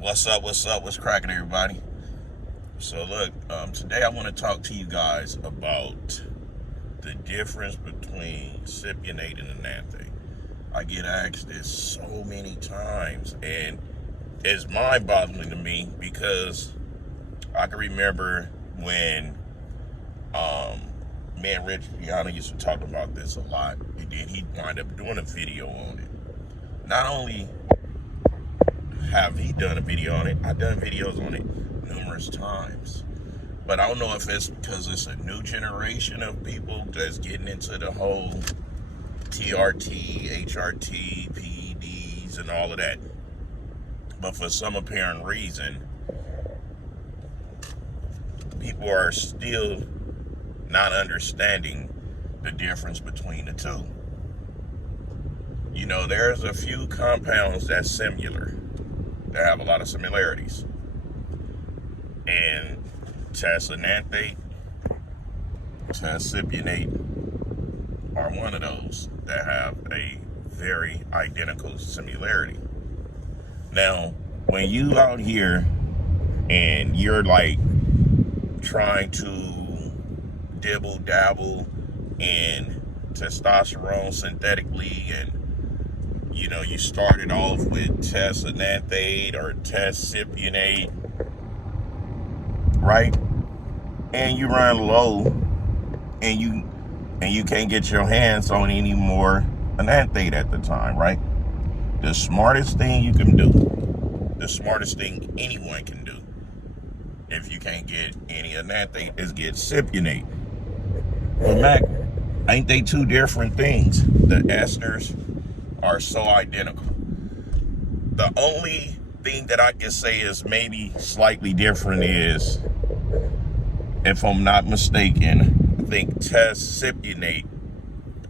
What's up? What's cracking, everybody? So look, today I want to talk to you guys about the difference between cypionate and enanthate. I get asked this so many times, and it's mind-boggling to me because I can remember when me and Rich Piana used to talk about this a lot, and then he wound up doing a video on it. Not only have he done a video on it, I've done videos on it numerous times. But I don't know if it's because it's a new generation of people that's getting into the whole TRT, HRT, PEDs, and all of that. But for some apparent reason, people are still not understanding the difference between the two. You know, there's a few compounds that's similar, that have a lot of similarities. And testananthate, testcypionate are one of those that have a very identical similarity. Now, when you out here and you're like trying to dibble dabble in testosterone synthetically, and you know, you started off with testananthate or testcypionate, right? And you run low, and you can't get your hands on any more enanthate at the time, right? The smartest thing you can do, the smartest thing anyone can do, if you can't get any enanthate, is get cypionate. But Mac, ain't they two different things? The esters are so identical. The only thing that I can say is maybe slightly different is, if I'm not mistaken, I think testcypionate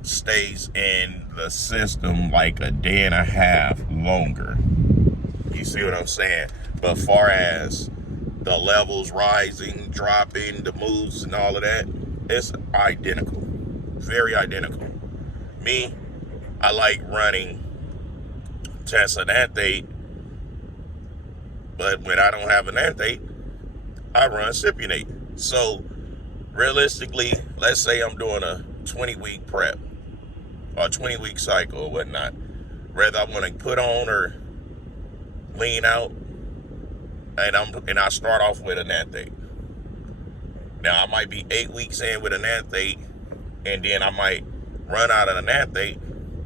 stays in the system like a day and a half longer. You see what I'm saying? But far as the levels rising, dropping, the moves and all of that, it's identical. Very identical. Me, I like running testananthate, but when I don't have enanthate, I run cypionate. So realistically, let's say I'm doing a 20-week prep or a 20-week cycle or whatnot. Whether I want to put on or lean out, and I start off with enanthate. Now I might be 8 weeks in with enanthate, and then I might run out of enanthate.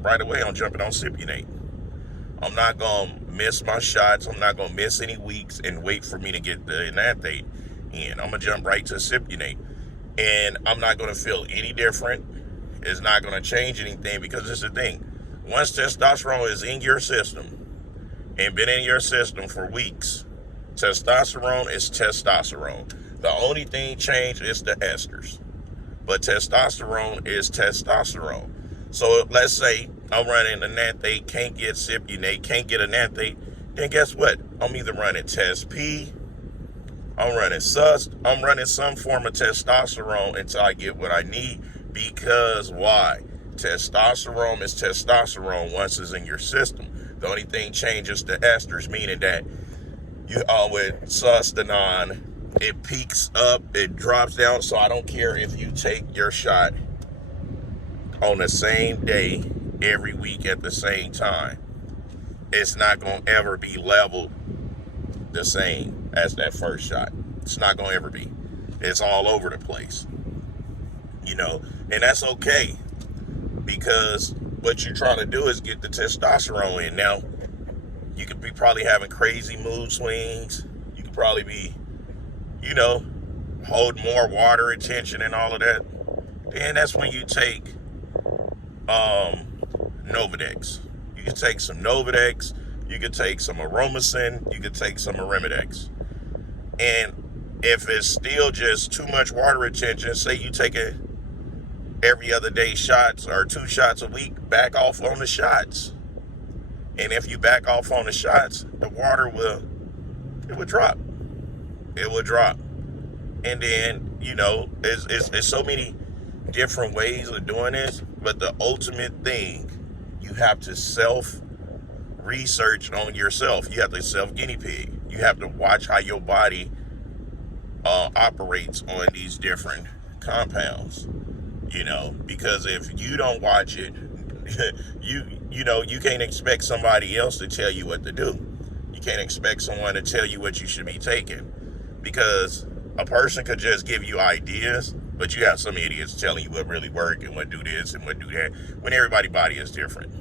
Right away, I'm jumping on cypionate. I'm not going to miss my shots. I'm not going to miss any weeks and wait for me to get the enanthate in. I'm going to jump right to cypionate. And I'm not going to feel any different. It's not going to change anything, because this is the thing. Once testosterone is in your system and been in your system for weeks, testosterone is testosterone. The only thing changed is the esters. But testosterone is testosterone. So let's say I'm running enanthate, can't get cypionate, can't get enanthate, then guess what? I'm either running test P, I'm running sus, I'm running some form of testosterone until I get what I need. Because why? Testosterone is testosterone once it's in your system. The only thing changes the esters, meaning that you with sustanon, it peaks up, it drops down. So I don't care if you take your shot on the same day every week at the same time. It's not going to ever be leveled the same as that first shot. It's not going to ever be. It's all over the place. You know, and that's okay, because what you're trying to do is get the testosterone in. Now, you could be probably having crazy mood swings. You could probably be, you know, hold more water retention and all of that. Then that's when you take Novadex. You can take some Novadex, you could take some Aromacin, you could take some Arimidex. And if it's still just too much water retention, say you take it every other day shots or 2 shots a week, back off on the shots. And if you back off on the shots, the water will drop. It will drop. And then, you know, it's so many different ways of doing this, but the ultimate thing, you have to self research on yourself. You have to self guinea pig. You have to watch how your body operates on these different compounds. Because if you don't watch it, you can't expect somebody else to tell you what to do. You can't expect someone to tell you what you should be taking, because a person could just give you ideas, but you have some idiots telling you what really work and what do this and what do that, when everybody's body is different.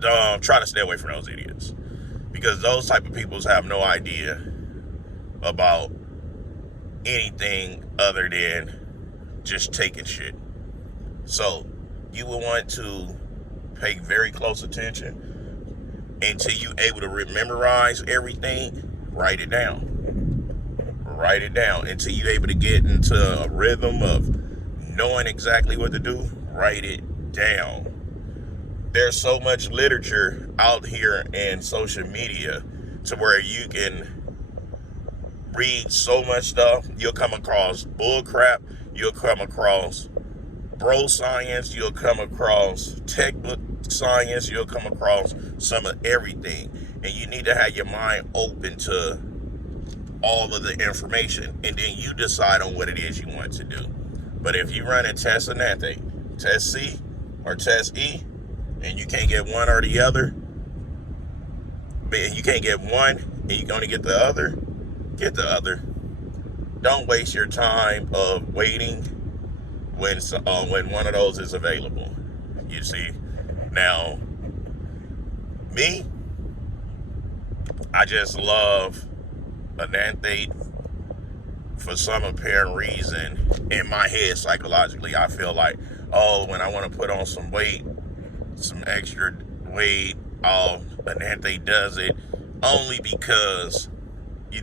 Try to stay away from those idiots, because those type of people have no idea about anything other than just taking shit. So you will want to pay very close attention until you're able to memorize everything. Write it down until you're able to get into a rhythm of knowing exactly what to do. Write it down. There's so much literature out here in social media to where you can read so much stuff. You'll come across bull crap. You'll come across bro science. You'll come across textbook science. You'll come across some of everything. And you need to have your mind open to all of the information, and then you decide on what it is you want to do. But if you run a test ananthe, test C or test E, and you can't get one or the other, but you can't get one and you can only get the other, get the other. Don't waste your time of waiting when one of those is available. You see? Now, me, I just love ananthe for some apparent reason. In my head, psychologically, I feel like, when I want to put on some weight, some extra weight, ananthe does it, only because,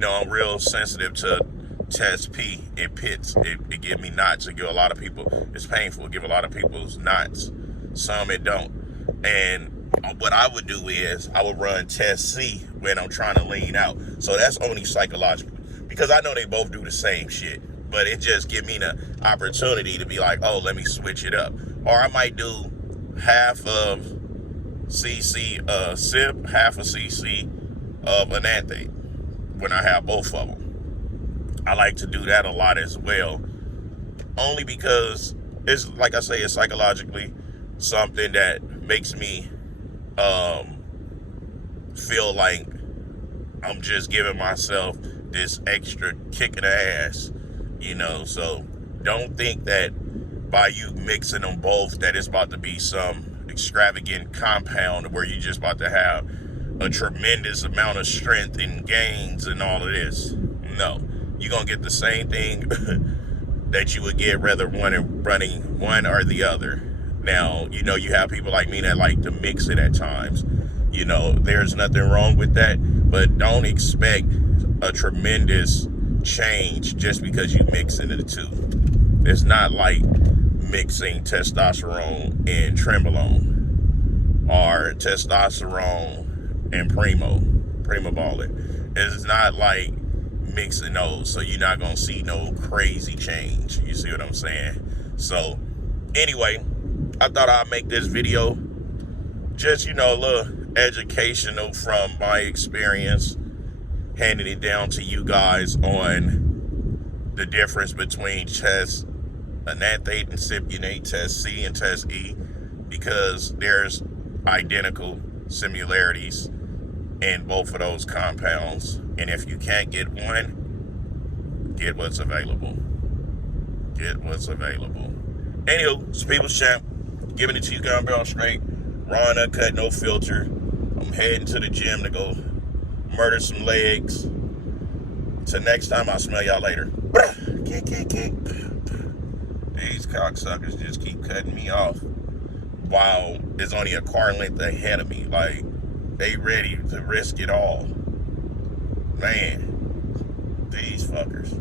I'm real sensitive to test P. It pits. It give me knots. It give a lot of people, it's painful. It give a lot of people's knots. Some it don't. And what I would do is I would run test C when I'm trying to lean out. So that's only psychological, because I know they both do the same shit, but it just give me the opportunity to be like, let me switch it up. Or I might do half of cc sip, half a cc of ananthe when I have both of them. I like to do that a lot as well, only because it's, like I say, it's psychologically something that makes me feel like I'm just giving myself this extra kick in the ass, so don't think that by you mixing them both that it's about to be some extravagant compound where you're just about to have a tremendous amount of strength and gains and all of this. No, you're gonna get the same thing that you would get rather running one or the other. Now, you have people like me that like to mix it at times. There's nothing wrong with that, but don't expect a tremendous change just because you mix into the two. It's not like mixing testosterone and trenbolone, or testosterone and primobolan. It's not like mixing those, so you're not gonna see no crazy change. You see what I'm saying? So anyway, I thought I'd make this video just, a little educational from my experience, handing it down to you guys on the difference between test ananthate and cypionate, test C and test E, because there's identical similarities in both of those compounds. And if you can't get one, get what's available. Get what's available. Anywho, it's People's Champ, giving it to you gun barrel straight, raw and uncut, no filter. I'm heading to the gym to go murder some legs. Till next time, I'll smell y'all later. Kick, kick, kick. These cocksuckers just keep cutting me off while there's only a car length ahead of me. Like, they ready to risk it all. Man, these fuckers.